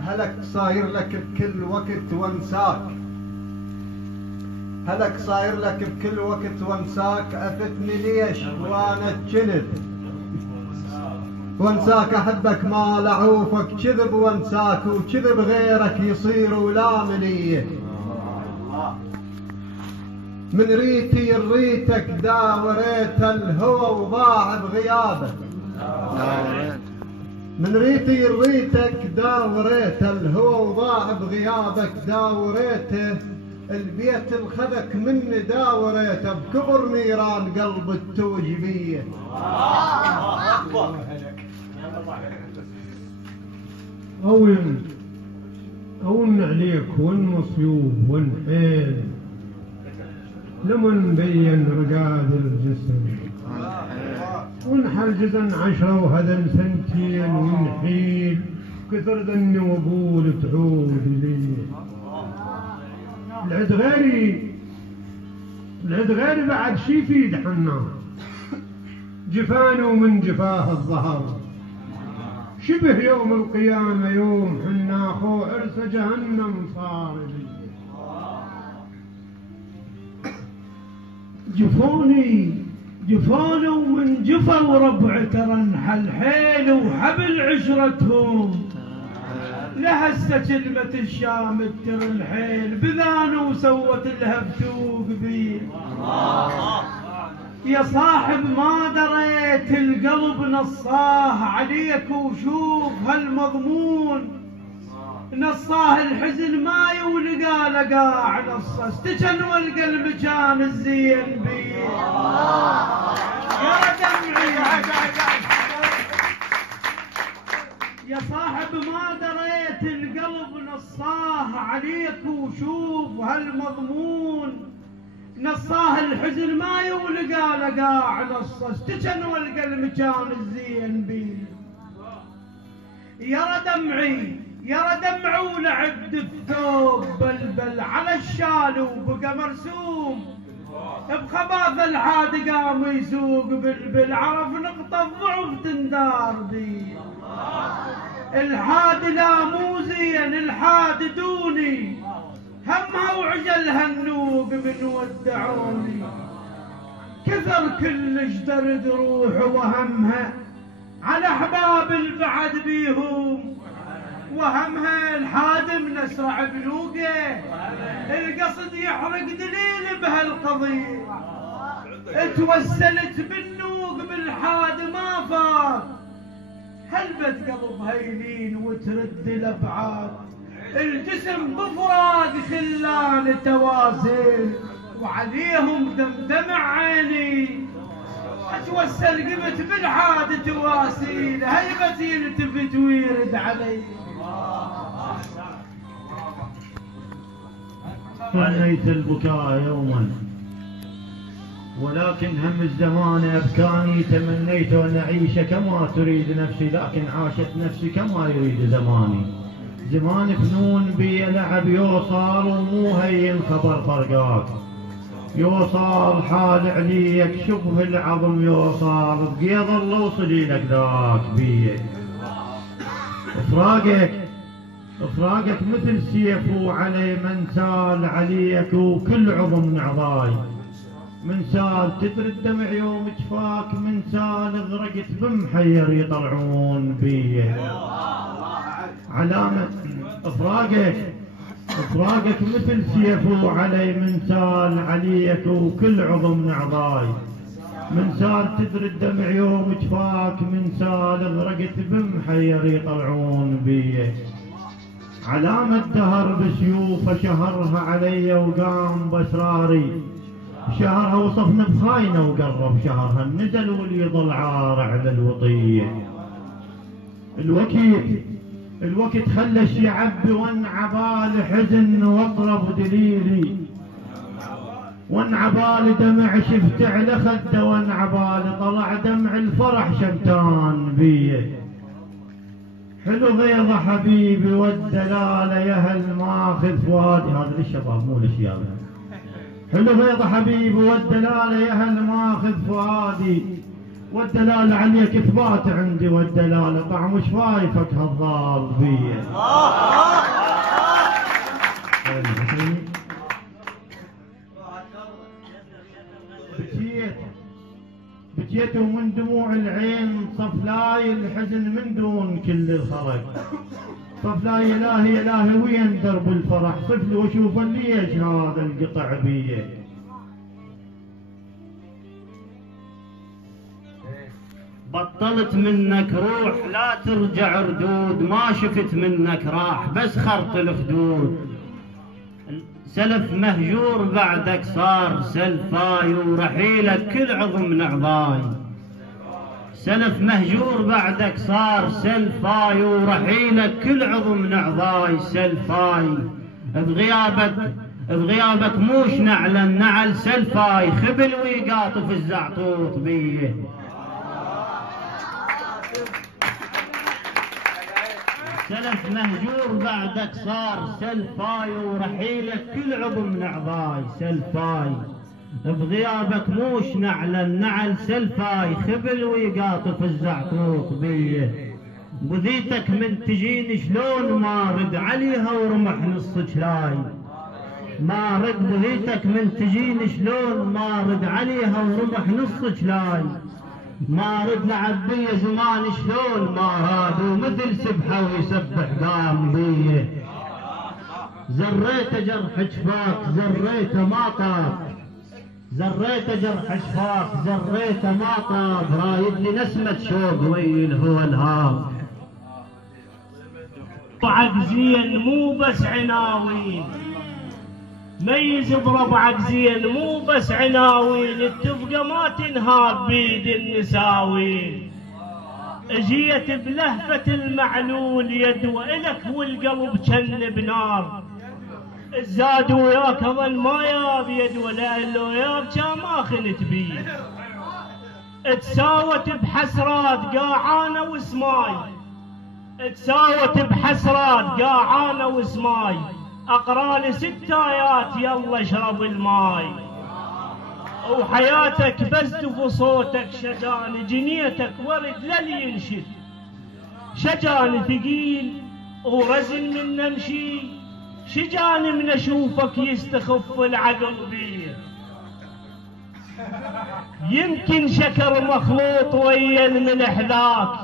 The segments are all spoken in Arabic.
هلك صاير لك بكل وقت وانساك، هلك صاير لك بكل وقت وانساك، أفتني ليش وانا اتجنب وانساك، احبك ما لعوفك كذب وانساك، وكذب غيرك يصير ولا منيه. من ريتي ريتك داوريت الهوى وضاع بغيابك، من ريتي ريتك داوريت الهوى وضاع بغيابك، داوريته البيت الخذك مني داوريته بكبر نيران قلب التوجبيه. أون عليك والمصيوب والحيل لمن بين رقاد الجسم، ونحل جزن 10 وهذا سنتين ونحيل كثر ذني وابول تعود لي. العد غيري بعد شي يفيد حنا، جفانه ومن جفاه الظهر، شبه يوم القيامة يوم حنا خو عرس جهنم صار لي. جفوني ومن جفا وربع ترى انحل حيل وحبل عشرتهم، لهسه كلمة الشام تر الحيل بذانه وسوت لها بتوق بيه. يا صاحب ما دريت القلب نصاه عليك، وشوف هالمضمون نصاه الحزن ما يولقى لقاع نصه، استجن والقى المكان الزين بيه. يا دمعي يا صاحب ما دريت القلب نصاه عليك، وشوف هالمضمون نصاه الحزن ما يولقى لقاع نصه، استجن والقى المكان الزين بيه. يرى دمعي ولعب الثوب بلبل على الشال وبقى مرسوم بخباث الحاد قام يسوق بلبل، عرف نقطة الضعف تندار بيه. الحاد لا مو زين الحاد دوني، همها وعجلها النوق من ودعوني، كثر كلش درد روح وهمها على احباب البعد بيهم، وهمها الحادم نسرع بنوقه، القصد يحرق دليل بهالقضيه، توسلت بالنوق بالحاد ما فات، هلبت قلب هيلين وترد الابعاد، الجسم بفراق خلان توازن، وعليهم دمدمع عيني، اتوسل قمت بالحاد تواسيل، هيبة يلتفت ويرد علي. تمنيت البكاء يوما ولكن هم الزمان أبكاني، تمنيت أن أعيش كما تريد نفسي، لكن عاشت نفسي كما يريد زماني. زمان فنون بي لعب يوصل ومو هي الخبر فرقاك، يوصل حال عليك شبه العظم يوصل، بقيض الله وصلي لك ذاك بيك. افراقك مثل سيف وعلي من سال عليك، وكل عظم نعضاي من سال تدري الدمع يوم جفاك، من سال غرقت بمحير يطلعون بيه. علامة افراقك مثل سيف وعلي من سال عليك، وكل عظم نعضاي من سال تدري الدمع يوم جفاك، من سال غرقت بمحير يطلعون بيه. علامة دهر بسيوفه شهرها علي وقام باسراري، شهرها وصفنا بخاينه وقرب شهرها، نزل وليضل عار على الوطيه. الوقت خلى الشعب وانعبال حزن واطرب دليلي، وانعبال دمع شفت على خده، وانعبال طلع دمع الفرح شمتان بيه. حلو غيظ حبيبي والدلاله يا هل ماخذ فؤادي، هذا للشباب مو للشياب. حلو غيظ حبيبي والدلاله يا هل ماخذ فؤادي، والدلالة عليك إثبات عندي، والدلالة طعم شفايفك هالضال بيه. بكيت ومن دموع العين صفلاي الحزن من دون كل الخرج. صفلاي إلهي إلهي وين درب الفرح، صفلي وشوف ليش هذا القطع بيه. بطلت منك روح لا ترجع ردود، ما شفت منك راح بس خرط الخدود. سلف مهجور بعدك صار سلفاي، ورحيلك كل عظم نعضاي. سلف مهجور بعدك صار سلفاي، ورحيلك كل عظم نعضاي سلفاي. بغيابك موش نعلن نعل سلفاي، خبل ويقاطف الزعطوط بيه. سلف مهجور بعدك صار سلفاي، ورحيلك كل عظم نعضاي سلفاي. بغيابك موش نعلن نعل سلفاي، خبل ويقاطف الزعطوط بيه. بذيتك من تجيني شلون ما رد عليها ورمح نص جلاي. ما رد بذيتك من تجيني شلون ما رد عليها ورمح نص جلاي. ما رد لعبية زمان شلون ما هادو مثل سبحة ويسبح قام بيه. زريت جرح جفاك زريته ما طاب، زريت جرح جفاك زريته ما طاب. رايد لي نسمة شوق ويل هو الهاب. ربعك زين مو بس عناوين، ميز بربعك زين مو بس عناوين. التفقة ما تنهاب بيد النساوين. اجيت بلهفة المعلول يدوى إلك والقلب جن بنار. الزاد وياك ظل ما ياب يدوى، لأن لو ياب كان ما خنت بيه. تساوت بحسرات قاعانة وسماي، تساوت بحسرات قاعانة وسماي. اقرالي 6 آيات يلا اشرب الماي. وحياتك بزدف صوتك شجاني، جنيتك ورد للي ينشد. شجاني ثقيل ورزن من نمشي، شجاني من اشوفك يستخف العقل بيه. يمكن شكر مخلوط ويا الملح ذاك،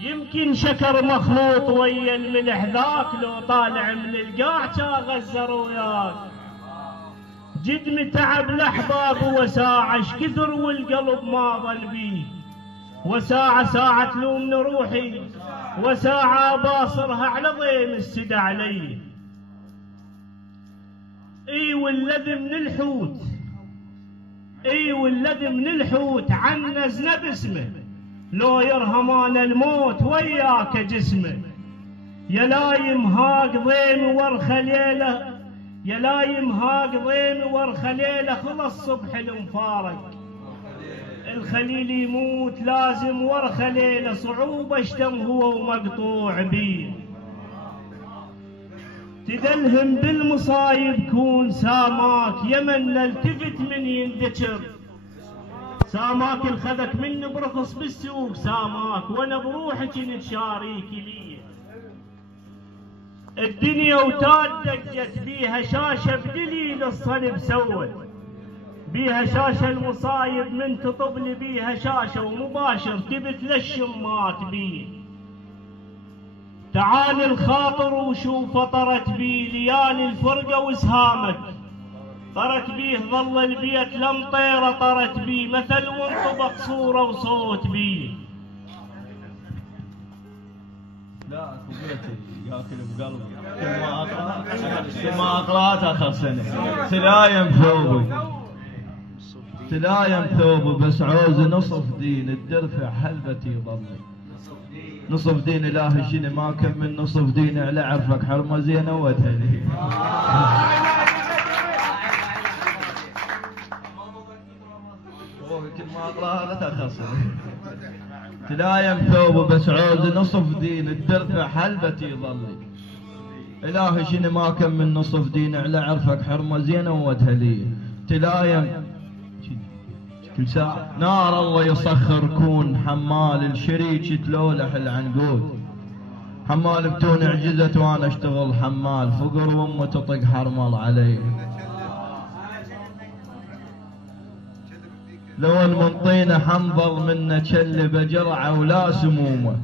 يمكن شكر مخلوط ويا الملح ذاك. لو طالع من القاع كان غزر وياك. جد متعب الاحباب وساعة اش كثر والقلب ما ظل بيه. وساعة ساعة تلومني روحي، وساعة باصرها على ضيم السدى علي. اي والذي من الحوت، اي والذي من الحوت عنزنا باسمه. لو يرهمان الموت وياك جسمه. يا لايم هاك ضيم ورخليله، يا لايم هاك ضيم ورخليله. خلص صبح المفارق الخليل يموت لازم ورخليله. صعوبة اشتم هو ومقطوع بيه. تدلهم بالمصايب كون ساماك، يمن نلتفت من يندشر. ساماك الخذك مني برخص بالسوق ساماك، وانا بروحي كنت شاريك لي. الدنيا وتاد دجت بيها شاشة بدليل الصلب سوت. بيها شاشة المصايب من تطبلي بيها شاشة، ومباشر تبت للشمات بيه. تعال الخاطر وشوف طرت بيه ليالي الفرقة وسهامك. طرت بيه ظل البيت لم طيرة طرت بيه، مثل وانطبق صورة وصوت بيه. لا اكو بيتي ياكل بقلبي، كل ما اقرات اخر سنة. تلايم ثوبي تلايم ثوبي، بس عوز نصف دين الدرفع حلبتي ظلي. نصف دين الهي شنو ما كمل نصف دين على عرفك حرمة زينة وتهدي. كل ما اقراها لا تخسر. تلايم ثوب بس عوز نصف دين الدرفع حلبتي ظلي. الهي شنو ما كم من نصف دين على عرفك حرمه زينه ووجهه لي. تلايم كل ساعة نار الله يسخر كون حمال الشريك تلولح العنقود، حمال بتون عجزت وانا اشتغل حمال، فقر وامه تطق حرمل علي. لو المنطينه حنظل منه كلب جرعه ولا سمومه،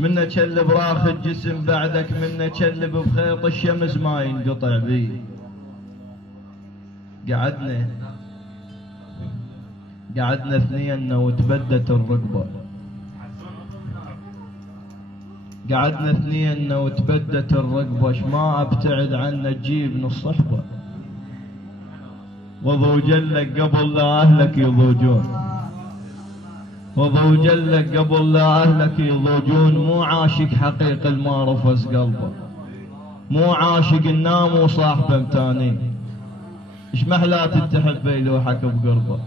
منه كلب راخ الجسم بعدك، منه كلب بخيط الشمس ما ينقطع بي. قعدنا اثنين وتبدت الرقبة، قعدنا اثنين وتبدت الرقبة، شما ابتعد عنه تجيب الصحبة، وضوجلك قبل لا اهلك يضوجون، وضوجلك قبل لا اهلك يضوجون. مو عاشق حقيق الما رفس قلبه، مو عاشق النام وصاحبه متانين. اش محلات تحب يلوحك بقربه،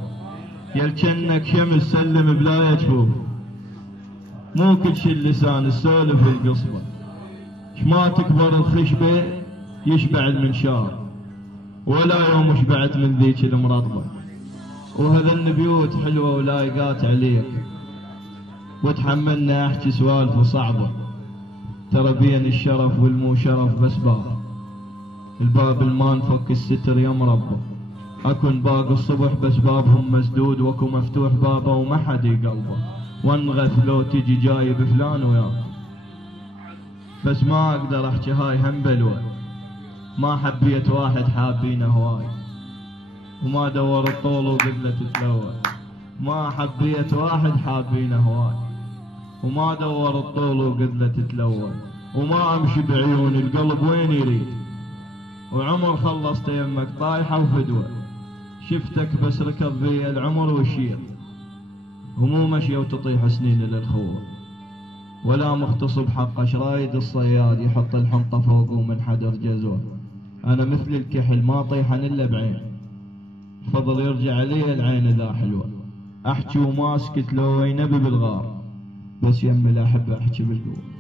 يلجنك شمس سلم بلا يجفوف، مو كل شي اللسان السولف القصبه. شما تكبر الخشبه يشبع المنشار، ولا يوم شبعت من ذيك المرطبه. وهذا النبيوت حلوه ولايقات عليك، وتحملنا احكي سوالف صعبه، ترى بين الشرف والمو شرف بس باب، الباب الما نفك الستر يا مربى. اكن باقي الصبح بس بابهم مسدود، واكو مفتوح بابه وما حد يقلبه، وانغث لو تجي جايب فلان وياك. بس ما اقدر احكي هاي هم بلوى، ما حبيت واحد حابينه هواي، وما دور الطول وقبله تتلوى. ما حبيت واحد حابينه هواي، وما دور الطول وقبله تتلوى. وما امشي بعيون القلب وين يريد، وعمر خلصت يمك طايحه وفدوه. شفتك بس ركض بي العمر وشير، ومو مشي وتطيح سنين للخوه. ولا مغتصب حقه شرايد الصياد، يحط الحنطه فوقه من حدر جزوه. انا مثل الكحل ما طيحن الا بعين، فضل يرجع علي العين ذا حلوه. احكي وما اسكت لو وين ابي بالغار، بس يمي لا احب احكي بالقوه.